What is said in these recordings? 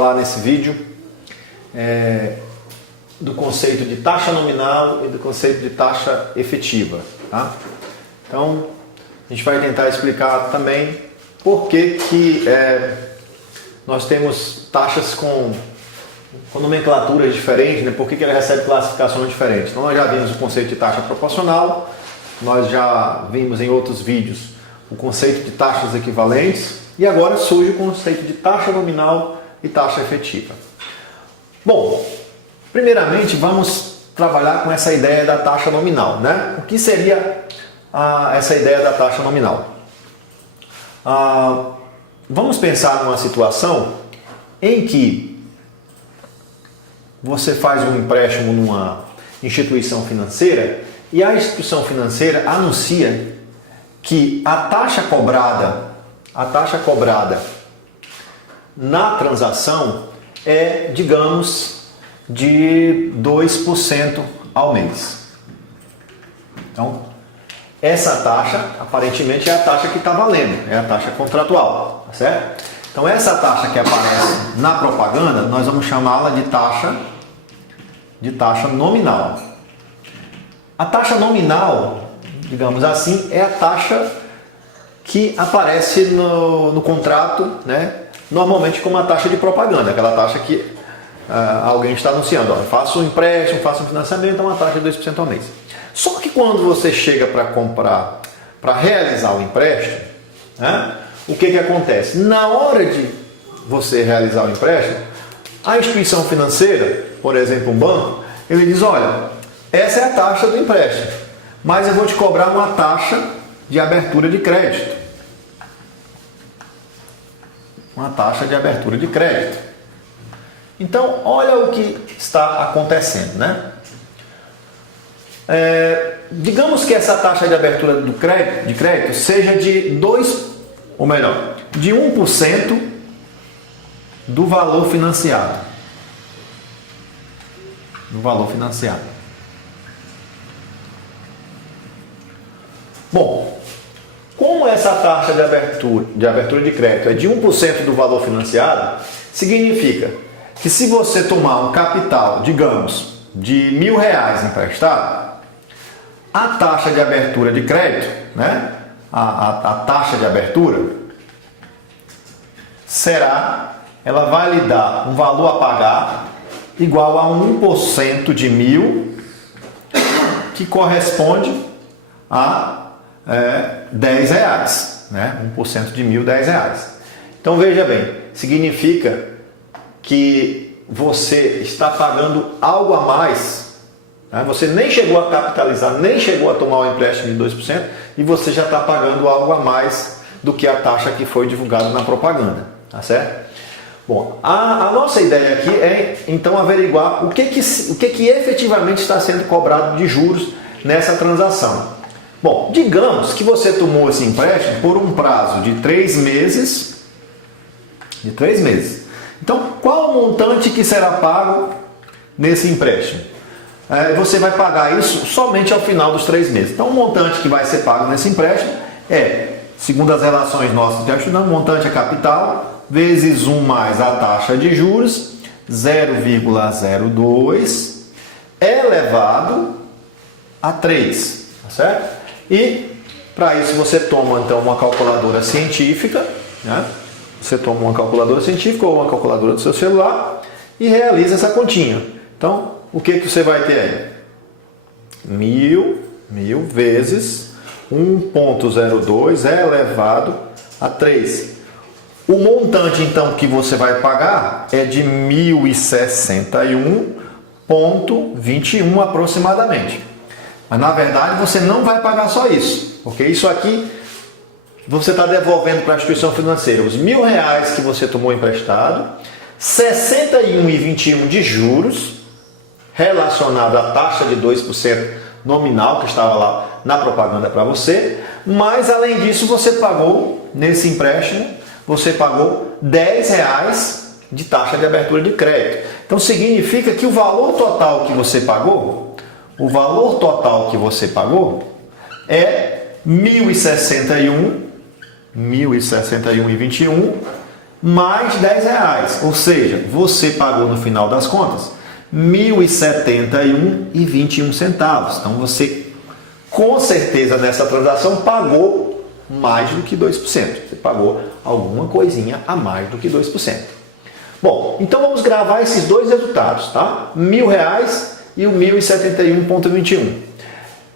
falar nesse vídeo do conceito de taxa nominal e do conceito de taxa efetiva. Tá? Então, a gente vai tentar explicar também por que nós temos taxas com nomenclaturas diferentes, né? Por que ela recebe classificações diferentes. Então, nós já vimos o conceito de taxa proporcional, nós já vimos em outros vídeos o conceito de taxas equivalentes e agora surge o conceito de taxa nominal e taxa efetiva. Bom, primeiramente vamos trabalhar com essa ideia da taxa nominal, né? O que seria essa ideia da taxa nominal? Vamos pensar numa situação em que você faz um empréstimo numa instituição financeira e a instituição financeira anuncia que a taxa cobrada na transação é, digamos, de 2% ao mês. Então, essa taxa, aparentemente, é a taxa que está valendo, é a taxa contratual, tá certo? Então, essa taxa que aparece na propaganda, nós vamos chamá-la de taxa nominal. A taxa nominal, digamos assim, é a taxa que aparece no contrato, né? Normalmente como a taxa de propaganda, aquela taxa que alguém está anunciando. Ó, eu faço um empréstimo, faço um financiamento, é uma taxa de 2% ao mês. Só que quando você chega para comprar, para realizar o empréstimo, né? O que acontece? Na hora de você realizar o empréstimo, a instituição financeira, por exemplo, um banco, ele diz, olha, essa é a taxa do empréstimo, mas eu vou te cobrar uma taxa de abertura de crédito. Uma taxa de abertura de crédito. Então, olha o que está acontecendo, né? Digamos que essa taxa de abertura de crédito seja de 1% do valor financiado. Bom, como essa taxa de abertura de crédito é de 1% do valor financiado, significa que se você tomar um capital, digamos, de R$1.000 emprestado, a taxa de abertura de crédito, né? A taxa de abertura ela vai lhe dar um valor a pagar igual a 1% de 1.000, que corresponde a R$10, né? 1% de 1.000, R$10. Então veja bem, significa que você está pagando algo a mais, né? Você nem chegou a capitalizar, nem chegou a tomar o empréstimo de 2% e você já está pagando algo a mais do que a taxa que foi divulgada na propaganda, tá certo? Bom, a nossa ideia aqui é então averiguar o que efetivamente está sendo cobrado de juros nessa transação. Bom, digamos que você tomou esse empréstimo por um prazo de 3 meses. Então, qual o montante que será pago nesse empréstimo? Você vai pagar isso somente ao final dos 3 meses. Então, o montante que vai ser pago nesse empréstimo segundo as relações nossas que estudamos, o montante é capital vezes 1 mais a taxa de juros, 0,02 elevado a 3, tá certo? E para isso você toma então uma calculadora científica, né? Você toma uma calculadora científica ou uma calculadora do seu celular e realiza essa continha. Então, o que você vai ter aí? 1.000 vezes 1,02 elevado a 3. O montante então que você vai pagar é de 1.061,21 aproximadamente. Mas na verdade você não vai pagar só isso, porque isso aqui você está devolvendo para a instituição financeira os R$1.000 que você tomou emprestado, 61,21 de juros relacionado à taxa de 2% nominal que estava lá na propaganda para você, mas além disso você pagou nesse empréstimo, você pagou R$10 de taxa de abertura de crédito. Então significa que o valor total que você pagou é 1.061,21 mais R$10. Ou seja, você pagou no final das contas R$ 1.071,21. Então você, com certeza, nessa transação pagou mais do que 2%. Você pagou alguma coisinha a mais do que 2%. Bom, então vamos gravar esses dois resultados, tá? R$1.000 e o 1.071,21.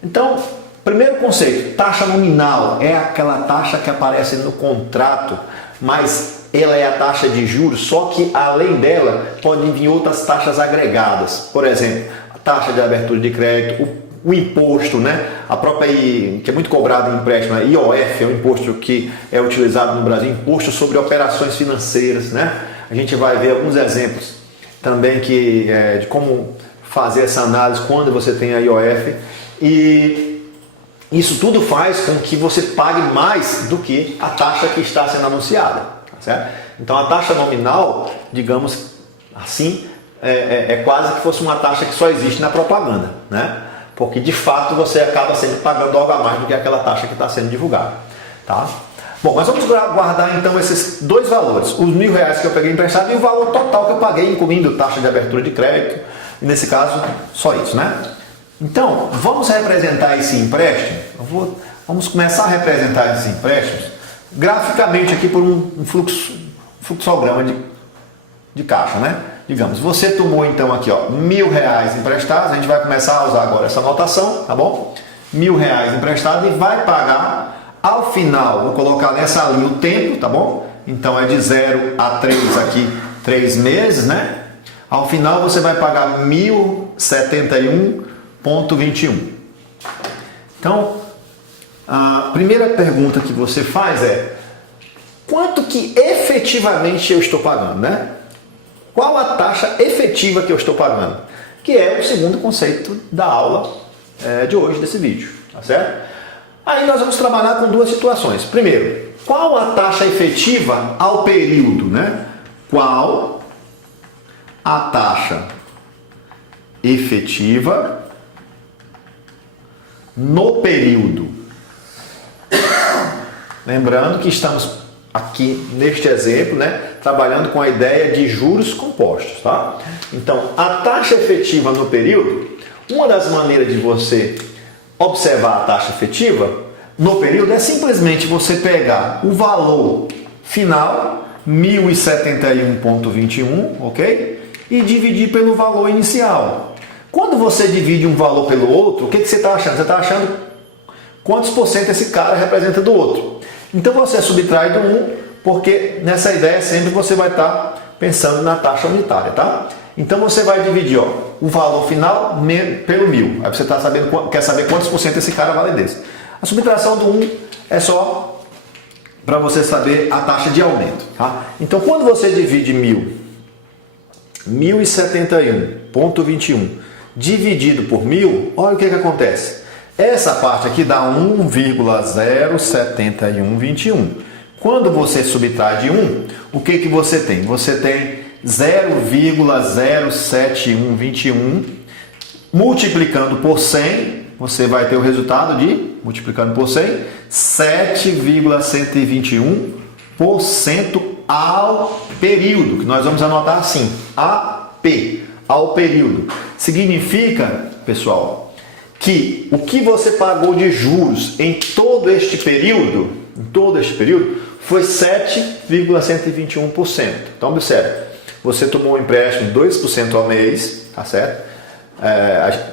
Então, primeiro conceito, taxa nominal é aquela taxa que aparece no contrato, mas ela é a taxa de juros, só que além dela podem vir outras taxas agregadas. Por exemplo, a taxa de abertura de crédito, o imposto, né? A própria, que é muito cobrado em empréstimo, a IOF é um imposto que é utilizado no Brasil, imposto sobre operações financeiras, né? A gente vai ver alguns exemplos também de como fazer essa análise quando você tem a IOF, e isso tudo faz com que você pague mais do que a taxa que está sendo anunciada, tá certo? Então a taxa nominal, digamos assim, é quase que fosse uma taxa que só existe na propaganda, né? Porque de fato você acaba sempre pagando algo a mais do que aquela taxa que está sendo divulgada, tá? Bom, mas vamos guardar então esses dois valores, os R$1.000 que eu peguei emprestado e o valor total que eu paguei, incluindo taxa de abertura de crédito, e nesse caso só isso, né? Então, vamos representar esse empréstimo, vamos começar a representar esses empréstimos graficamente aqui por um fluxograma de caixa, né? Digamos, você tomou então aqui, ó, R$1.000 emprestados, a gente vai começar a usar agora essa notação, tá bom? R$1.000 emprestado e vai pagar ao final, vou colocar nessa linha o tempo, tá bom? Então é de 0 a 3 aqui, 3 meses, né? Ao final você vai pagar 1.071,21. Então, a primeira pergunta que você faz é: quanto que efetivamente eu estou pagando, né? Qual a taxa efetiva que eu estou pagando? Que é o segundo conceito da aula de hoje, desse vídeo, tá certo? Aí nós vamos trabalhar com duas situações. Primeiro, qual a taxa efetiva ao período, né? Qual a taxa efetiva no período? Lembrando que estamos aqui neste exemplo, né, trabalhando com a ideia de juros compostos, tá? Então, a taxa efetiva no período, uma das maneiras de você observar a taxa efetiva no período é simplesmente você pegar o valor final, 1.071,21, ok? E dividir pelo valor inicial. Quando você divide um valor pelo outro, o que você está achando? Você está achando quantos por cento esse cara representa do outro. Então você subtrai do 1, porque nessa ideia sempre você vai estar pensando na taxa unitária, tá? Então você vai dividir, ó, o valor final pelo 1.000. Aí você quer saber quantos por cento esse cara vale desse. A subtração do 1 é só para você saber a taxa de aumento, tá? Então quando você divide 1.071,21 dividido por 1.000, olha o que acontece. Essa parte aqui dá 1,07121. Quando você subtrai de 1, o que você tem? Você tem 0,07121 multiplicando por 100, você vai ter o resultado de, multiplicando por 100, 7,121% ao período, que nós vamos anotar assim, AP, ao período. Significa, pessoal, que o que você pagou de juros em todo este período, foi 7,121%. Então, observe, você tomou um empréstimo de 2% ao mês, tá certo?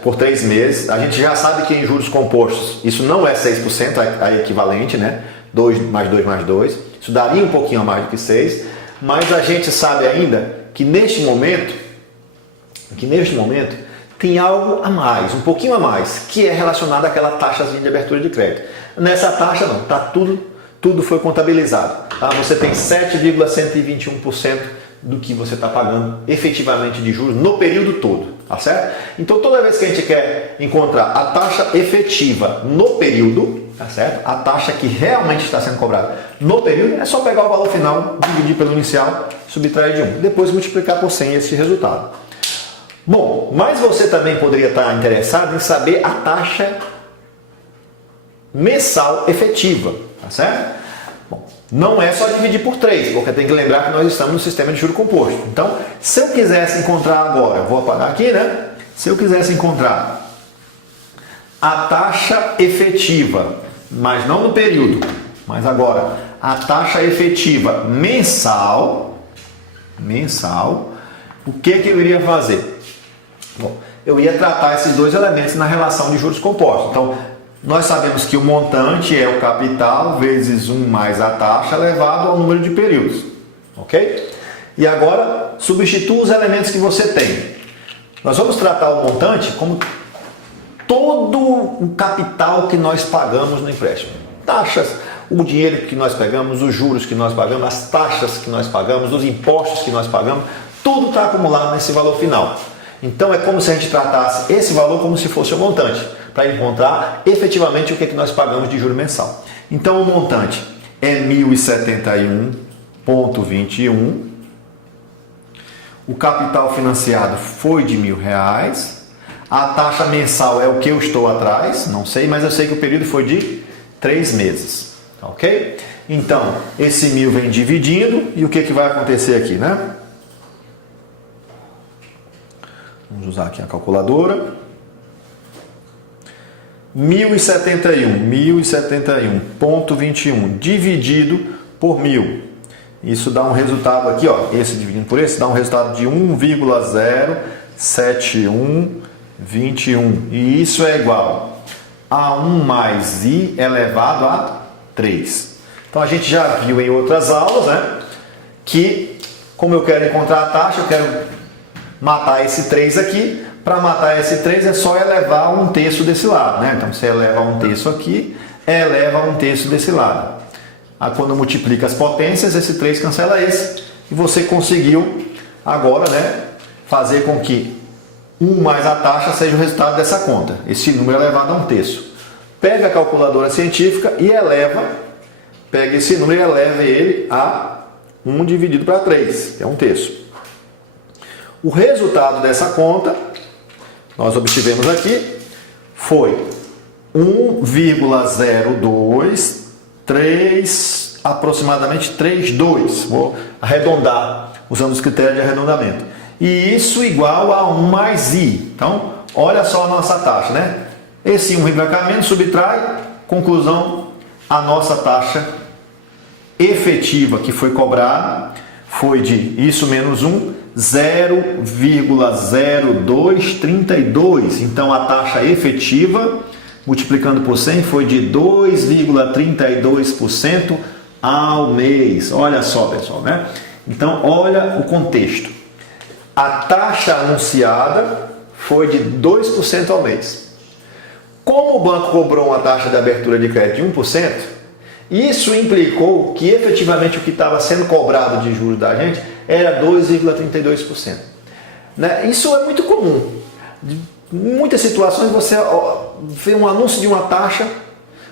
Por 3 meses. A gente já sabe que em juros compostos isso não é 6%, a equivalente, né? 2 mais 2 mais 2. Isso daria um pouquinho a mais do que 6, mas a gente sabe ainda que neste momento tem algo a mais, um pouquinho a mais, que é relacionado àquela taxazinha de abertura de crédito. Nessa taxa não, tá tudo foi contabilizado. Tá? Você tem 7,121% do que você está pagando efetivamente de juros no período todo, tá certo? Então toda vez que a gente quer encontrar a taxa efetiva no período, tá certo? A taxa que realmente está sendo cobrada no período, é só pegar o valor final, dividir pelo inicial, subtrair de 1, depois multiplicar por 100 esse resultado. Bom, mas você também poderia estar interessado em saber a taxa mensal efetiva, tá certo? Bom, não é só dividir por 3, porque tem que lembrar que nós estamos no sistema de juro composto. Então, se eu quisesse encontrar agora, eu vou apagar aqui, né? Se eu quisesse encontrar a taxa efetiva, mas não no período, mas agora, a taxa efetiva mensal, o que eu iria fazer? Bom, eu ia tratar esses dois elementos na relação de juros compostos. Então, nós sabemos que o montante é o capital vezes 1 mais a taxa elevado ao número de períodos. Ok? E agora, substitua os elementos que você tem. Nós vamos tratar o montante como todo o capital que nós pagamos no empréstimo. Taxas, o dinheiro que nós pegamos, os juros que nós pagamos, as taxas que nós pagamos, os impostos que nós pagamos, tudo está acumulado nesse valor final. Então é como se a gente tratasse esse valor como se fosse o montante, para encontrar efetivamente o que nós pagamos de juro mensal. Então o montante é 1.071,21. O capital financiado foi de R$1.000. A taxa mensal é o que eu estou atrás, não sei, mas eu sei que o período foi de 3 meses. Ok? Então, esse 1.000 vem dividindo e o que vai acontecer aqui, né? Vamos usar aqui a calculadora. 1.071,21 dividido por 1.000. Isso dá um resultado aqui, ó, esse dividindo por esse, dá um resultado de 1,07121. E isso é igual a 1 mais I elevado a 3. Então a gente já viu em outras aulas, né, que como eu quero encontrar a taxa, eu quero matar esse 3 aqui. Para matar esse 3 é só elevar 1/3 desse lado, né? Então você eleva 1/3 aqui, eleva 1/3 desse lado. Quando multiplica as potências, esse 3 cancela esse e você conseguiu agora, né, fazer com que 1 mais a taxa seja o resultado dessa conta. Esse número é elevado a 1/3. Pega a calculadora científica e eleva, pega esse número e eleva ele a 1 dividido para 3, que é 1/3. O resultado dessa conta, nós obtivemos aqui, foi 1,02, aproximadamente 3,2. Vou arredondar, usando os critérios de arredondamento. E isso igual a 1 mais I. Então, olha só a nossa taxa, né? Esse 1 vem para cá, menos subtrai, conclusão, a nossa taxa efetiva que foi cobrada foi de isso menos 1, 0,0232. Então, a taxa efetiva, multiplicando por 100, foi de 2,32% ao mês. Olha só, pessoal, né? Então, olha o contexto. A taxa anunciada foi de 2% ao mês. Como o banco cobrou uma taxa de abertura de crédito de 1%, isso implicou que efetivamente o que estava sendo cobrado de juros da gente era 2,32%. Né? Isso é muito comum. Em muitas situações você vê um anúncio de uma taxa,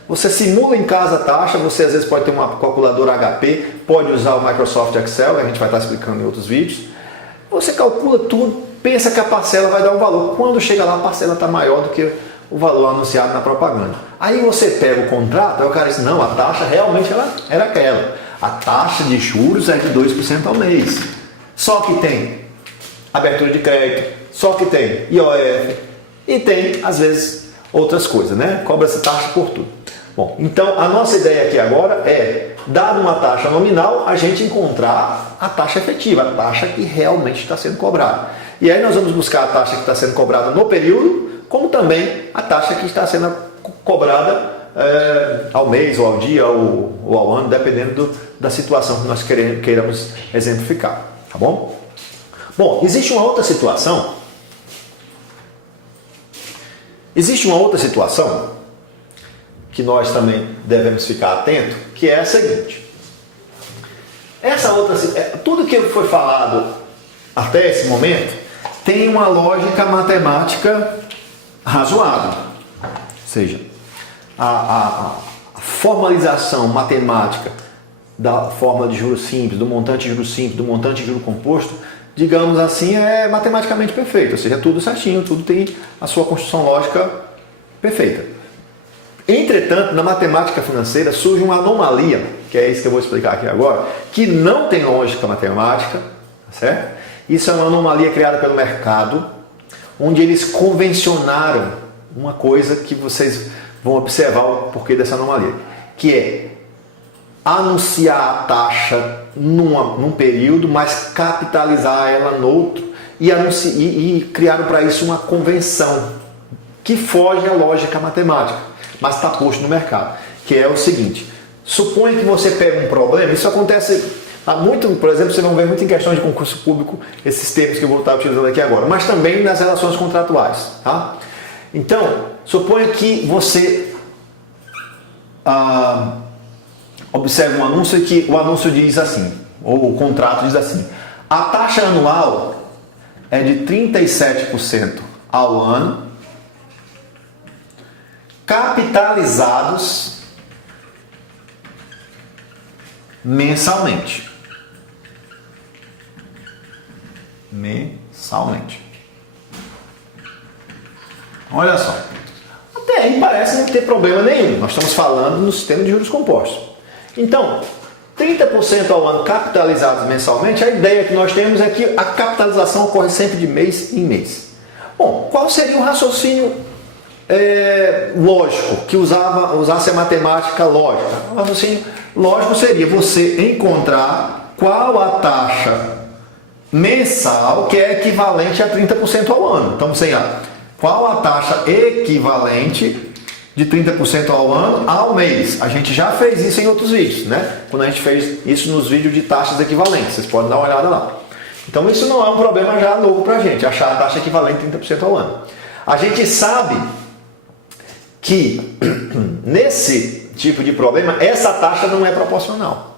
você simula em casa a taxa, você às vezes pode ter uma calculadora HP, pode usar o Microsoft Excel, a gente vai estar explicando em outros vídeos. Você calcula tudo, pensa que a parcela vai dar um valor. Quando chega lá, a parcela está maior do que o valor anunciado na propaganda. Aí você pega o contrato, aí o cara diz, não, a taxa realmente era aquela. A taxa de juros é de 2% ao mês. Só que tem abertura de crédito, só que tem IOF e tem, às vezes, outras coisas, né? Cobra-se taxa por tudo. Bom, então a nossa ideia aqui agora é, dado uma taxa nominal, a gente encontrar a taxa efetiva, a taxa que realmente está sendo cobrada. E aí nós vamos buscar a taxa que está sendo cobrada no período, como também a taxa que está sendo cobrada ao mês, ou ao dia, ou ao ano, dependendo da situação que nós queiramos exemplificar. Tá bom? Bom, existe uma outra situação. Existe uma outra situação que nós também devemos ficar atento, que é a seguinte. Essa outra, tudo que foi falado até esse momento tem uma lógica matemática razoável. Ou seja, a formalização matemática da fórmula de juros simples, do montante de juros simples, do montante de juro composto, digamos assim, é matematicamente perfeito. Ou seja, tudo certinho, tudo tem a sua construção lógica perfeita. Entretanto, na matemática financeira surge uma anomalia que é isso que eu vou explicar aqui agora, que não tem lógica matemática, tá certo? Isso é uma anomalia criada pelo mercado, onde eles convencionaram uma coisa que vocês vão observar o porquê dessa anomalia, que é anunciar a taxa num período, mas capitalizar ela no outro, e criaram para isso uma convenção que foge à lógica matemática, mas está posto no mercado, que é o seguinte: suponha que você pega um problema, isso acontece muito, por exemplo, vocês vão ver muito em questões de concurso público, esses termos que eu vou estar utilizando aqui agora, mas também nas relações contratuais, tá? Então, suponha que você observe um anúncio e que o anúncio diz assim, ou o contrato diz assim: a taxa anual é de 37% ao ano, capitalizados mensalmente. Mensalmente. Olha só. Até aí parece não ter problema nenhum. Nós estamos falando no sistema de juros compostos. Então, 30% ao ano capitalizados mensalmente, a ideia que nós temos é que a capitalização ocorre sempre de mês em mês. Bom, qual seria o raciocínio lógico, que usasse a matemática lógica? O raciocínio lógico seria você encontrar qual a taxa mensal que é equivalente a 30% ao ano. Então, você qual a taxa equivalente de 30% ao ano ao mês. A gente já fez isso em outros vídeos, né? Quando a gente fez isso nos vídeos de taxas equivalentes, vocês podem dar uma olhada lá. Então isso não é um problema já novo para a gente, achar a taxa equivalente a 30% ao ano. A gente sabe que nesse tipo de problema, essa taxa não é proporcional,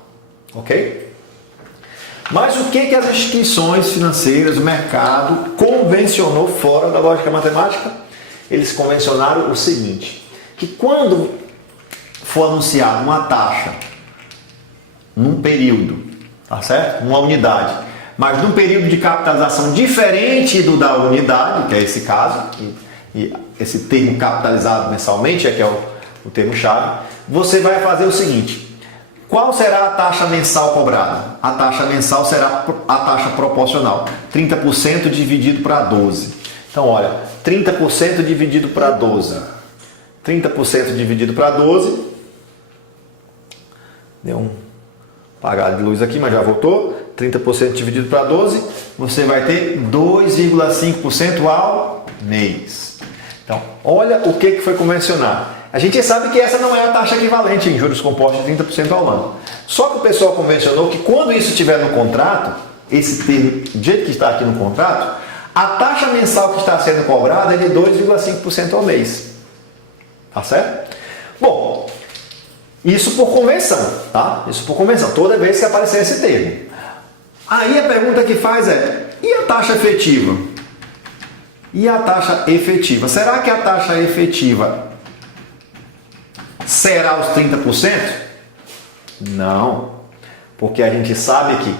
ok? Mas o que as instituições financeiras, o mercado, convencionou fora da lógica matemática? Eles convencionaram o seguinte: que quando for anunciada uma taxa num período, tá certo? Numa unidade, mas num período de capitalização diferente do da unidade, que é esse caso, e esse termo capitalizado mensalmente, que é o termo-chave, você vai fazer o seguinte: qual será a taxa mensal cobrada? A taxa mensal será a taxa proporcional, 30% dividido para 12. Então, olha, 30% dividido para 12. 30% dividido para 12. Deu um apagado de luz aqui, mas já voltou. 30% dividido para 12, você vai ter 2,5% ao mês. Então, olha o que foi convencionado. A gente sabe que essa não é a taxa equivalente em juros compostos de 30% ao ano. Só que o pessoal convencionou que quando isso estiver no contrato, esse termo, do jeito que está aqui no contrato, a taxa mensal que está sendo cobrada é de 2,5% ao mês. Tá certo? Bom, isso por convenção, tá? Isso por convenção, toda vez que aparecer esse termo. Aí a pergunta que faz é: e a taxa efetiva? E a taxa efetiva? Será que a taxa efetiva será os 30%? Não, porque a gente sabe que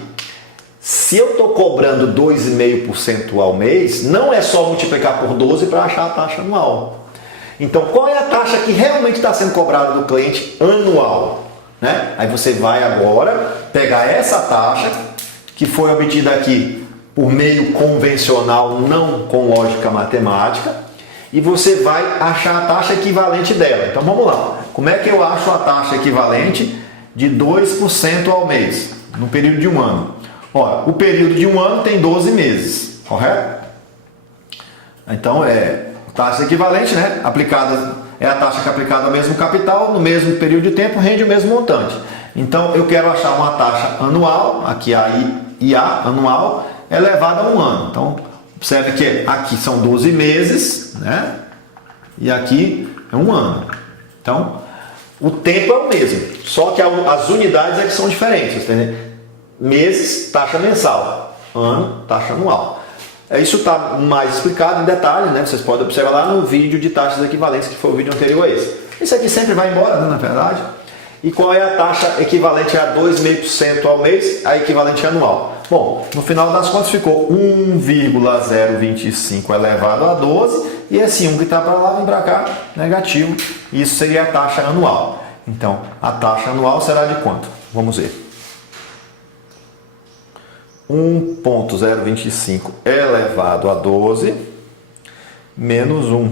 se eu estou cobrando 2,5% ao mês, não é só multiplicar por 12 para achar a taxa anual. Então, qual é a taxa que realmente está sendo cobrada do cliente anual? Né? Aí você vai agora pegar essa taxa que foi obtida aqui por meio convencional, não com lógica matemática, e você vai achar a taxa equivalente dela. Então vamos lá. Como é que eu acho a taxa equivalente de 2% ao mês, no período de um ano? Ora, o período de um ano tem 12 meses, correto? Então taxa equivalente, né? Aplicada, é a taxa que é aplicada ao mesmo capital, no mesmo período de tempo, rende o mesmo montante. Então eu quero achar uma taxa anual, aqui a IA anual, elevada a um ano. Então observe que aqui são 12 meses, né? E aqui é um ano. Então o tempo é o mesmo, só que as unidades é que são diferentes, entendeu? Meses, taxa mensal, ano, taxa anual. Isso está mais explicado em detalhe, né? Vocês podem observar lá no vídeo de taxas equivalentes, que foi o vídeo anterior a esse. Isso aqui sempre vai embora, né, na verdade. E qual é a taxa equivalente a 2,5% ao mês, a equivalente anual? Bom, no final das contas ficou 1,025 elevado a 12, e esse 1 que está para lá vem para cá, negativo. Isso seria a taxa anual. Então, a taxa anual será de quanto? vamos ver. 1.025 elevado a 12 menos 1.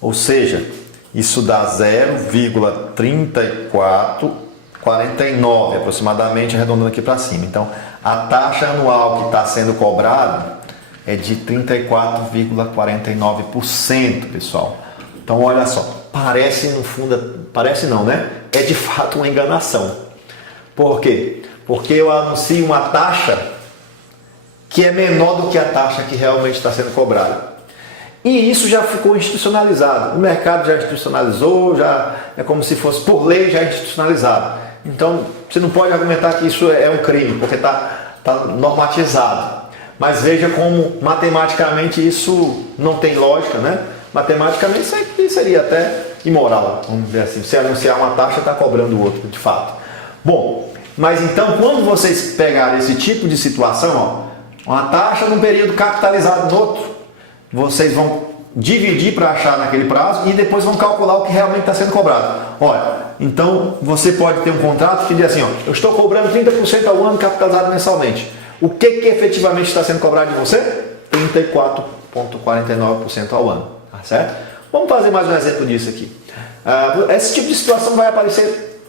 Ou seja, isso dá 0,3449 aproximadamente, arredondando aqui para cima. Então, a taxa anual que está sendo cobrada é de 34,49%, pessoal. Então, olha só, parece no fundo, parece não, né? É de fato uma enganação. Por quê? Porque eu anuncio uma taxa que é menor do que a taxa que realmente está sendo cobrada. E isso já ficou institucionalizado. O mercado já institucionalizou, já é como se fosse por lei já institucionalizado. Então, você não pode argumentar que isso é um crime, porque está normatizado. Mas veja como matematicamente isso não tem lógica, né? Matematicamente isso aqui seria até imoral, vamos dizer assim. Se anunciar uma taxa, está cobrando o outro, de fato. Bom, mas então quando vocês pegarem esse tipo de situação, ó, uma taxa num período capitalizado no outro, vocês vão dividir para achar naquele prazo e depois vão calcular o que realmente está sendo cobrado. Olha, então você pode ter um contrato que diz assim, ó, eu estou cobrando 30% ao ano capitalizado mensalmente. O que efetivamente está sendo cobrado de você? 34,49% ao ano, tá certo? Vamos fazer mais um exemplo disso aqui. Esse tipo de situação vai aparecer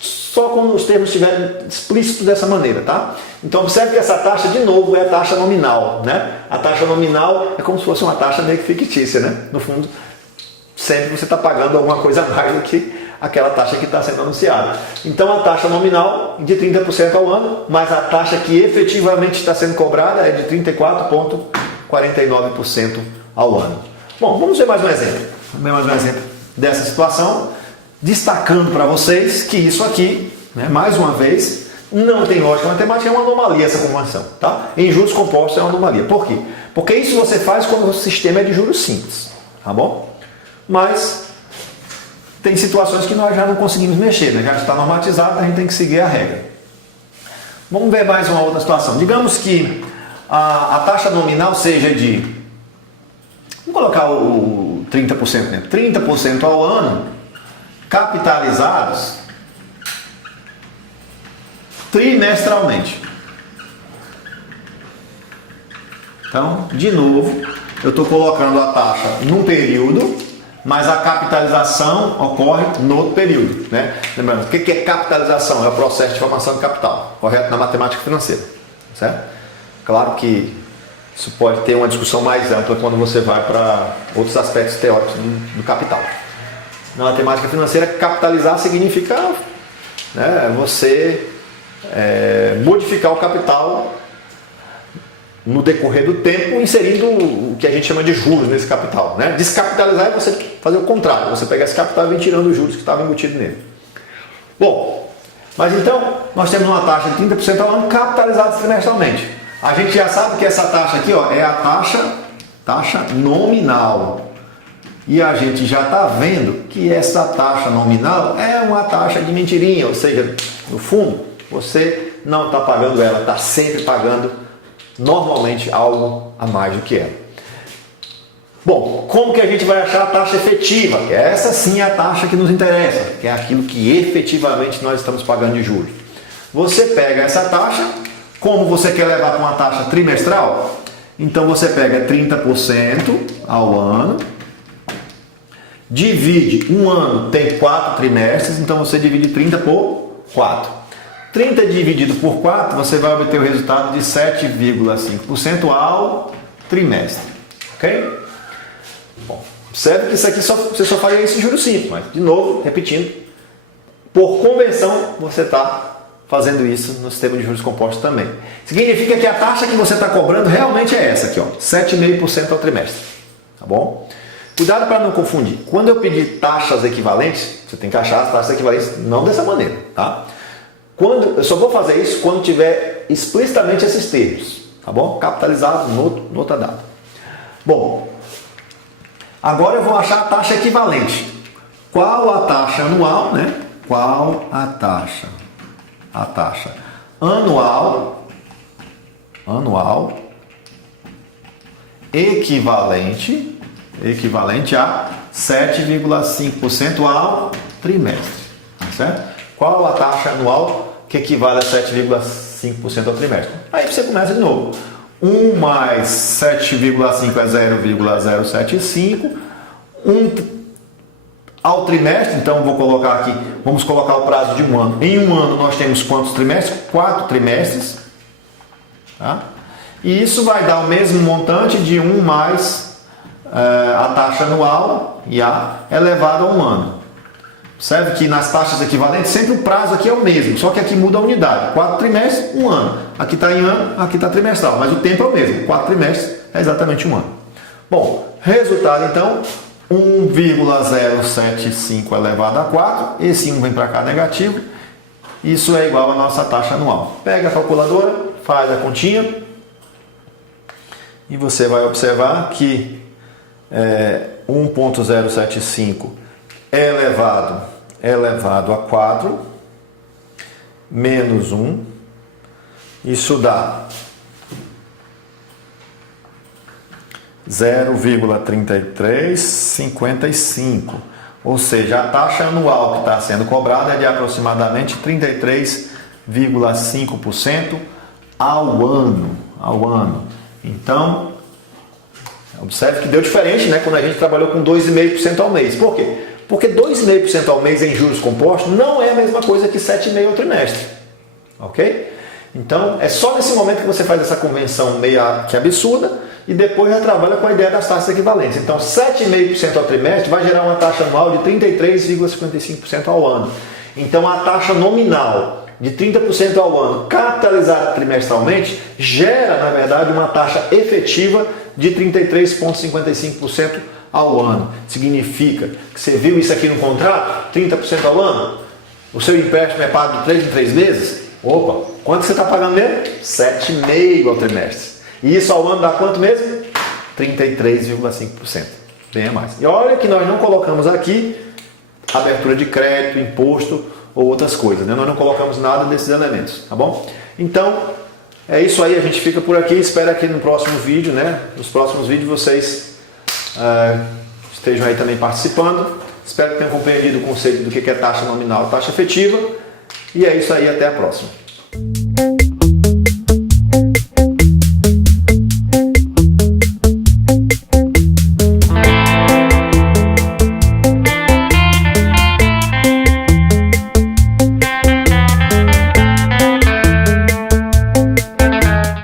só quando os termos estiverem explícitos dessa maneira, tá? Então observe que essa taxa, de novo, é a taxa nominal, né? A taxa nominal é como se fosse uma taxa meio que fictícia, né? No fundo, sempre você está pagando alguma coisa a mais do que aquela taxa que está sendo anunciada. Então a taxa nominal de 30% ao ano, mas a taxa que efetivamente está sendo cobrada é de 34,49% ao ano. Bom, vamos ver mais um exemplo. Vamos ver mais um exemplo dessa situação, destacando para vocês que isso aqui, né, mais uma vez, não tem lógica matemática, é uma anomalia essa conversão, tá? Em juros compostos é uma anomalia. Por quê? Porque isso você faz quando o sistema é de juros simples, tá bom? Mas tem situações que nós já não conseguimos mexer, né? Já está normatizado, a gente tem que seguir a regra. Vamos ver mais uma outra situação. Digamos que a taxa nominal seja de, vamos colocar o 30%, né? 30% ao ano, capitalizados trimestralmente. Então, de novo, eu estou colocando a taxa num período, mas a capitalização ocorre no outro período, né? Lembrando, o que é capitalização? É o processo de formação de capital, correto? Na matemática financeira, certo? Claro que isso pode ter uma discussão mais ampla quando você vai para outros aspectos teóricos do capital. Na matemática financeira, capitalizar significa, né, você modificar o capital no decorrer do tempo, inserindo o que a gente chama de juros nesse capital, né? Descapitalizar é você fazer o contrário, você pegar esse capital e vir tirando os juros que estavam embutidos nele. Bom, mas então nós temos uma taxa de 30% ao ano capitalizada trimestralmente. A gente já sabe que essa taxa aqui, ó, é a taxa nominal. E a gente já está vendo que essa taxa nominal é uma taxa de mentirinha, ou seja, no fundo, você não está pagando ela, está sempre pagando normalmente algo a mais do que ela. Bom, como que a gente vai achar a taxa efetiva? Essa sim é a taxa que nos interessa, que é aquilo que efetivamente nós estamos pagando de juros. Você pega essa taxa, como você quer levar para uma taxa trimestral, então você pega 30% ao ano, divide um ano, tem 4 trimestres, então você divide 30 por 4. 30 dividido por 4, você vai obter o resultado de 7,5% ao trimestre. Ok? Bom, observe que isso aqui você só faria isso em juros simples, mas, de novo, repetindo, por convenção, você está fazendo isso no sistema de juros compostos também. Significa que a taxa que você está cobrando realmente é essa aqui, ó, 7,5% ao trimestre. Tá bom? Cuidado para não confundir. Quando eu pedir taxas equivalentes, você tem que achar as taxas equivalentes não dessa maneira, tá? Eu só vou fazer isso quando tiver explicitamente esses termos, tá bom? Capitalizado no outra data. Bom, agora eu vou achar a taxa equivalente. Qual a taxa anual, né? Qual a taxa? A taxa anual equivalente a 7,5% ao trimestre, tá certo? Qual a taxa anual que equivale a 7,5% ao trimestre. Aí você começa de novo. 1 mais 7,5 é 0,075. Ao trimestre, então vou colocar aqui, vamos colocar o prazo de um ano. Em um ano nós temos quantos trimestres? 4 trimestres. Tá? E isso vai dar o mesmo montante de 1 mais a taxa anual, IA, elevado a um ano. Observe que nas taxas equivalentes sempre o prazo aqui é o mesmo, só que aqui muda a unidade. 4 trimestres, 1 ano. Aqui está em ano, aqui está trimestral, mas o tempo é o mesmo. 4 trimestres é exatamente 1 ano. Bom, resultado então, 1,075 elevado a 4. Esse 1 vem para cá negativo. Isso é igual à nossa taxa anual. Pega a calculadora, faz a continha e você vai observar que 1,075 elevado a 4 menos 1, isso dá 0,3355, ou seja, a taxa anual que está sendo cobrada é de aproximadamente 33,5% ao ano. Então, observe que deu diferente, né, quando a gente trabalhou com 2,5% ao mês. Por quê? Porque 2,5% ao mês em juros compostos não é a mesma coisa que 7,5% ao trimestre. Ok? Então, é só nesse momento que você faz essa convenção meio que absurda e depois já trabalha com a ideia das taxas equivalentes. Então, 7,5% ao trimestre vai gerar uma taxa anual de 33,55% ao ano. Então, a taxa nominal de 30% ao ano, capitalizada trimestralmente, gera, na verdade, uma taxa efetiva de 33,55% ao ano. Significa que você viu isso aqui no contrato, 30% ao ano, o seu empréstimo é pago de 3 em 3 meses, opa, quanto você está pagando mesmo? 7,5% ao trimestre. E isso ao ano dá quanto mesmo? 33,5%. Bem a mais. E olha que nós não colocamos aqui abertura de crédito, imposto ou outras coisas, né? Nós não colocamos nada desses elementos, tá bom? Então, é isso aí, a gente fica por aqui. Espero que no próximo vídeo, né? Nos próximos vídeos vocês estejam aí também participando. Espero que tenham compreendido o conceito do que é taxa nominal e taxa efetiva. E é isso aí, até a próxima.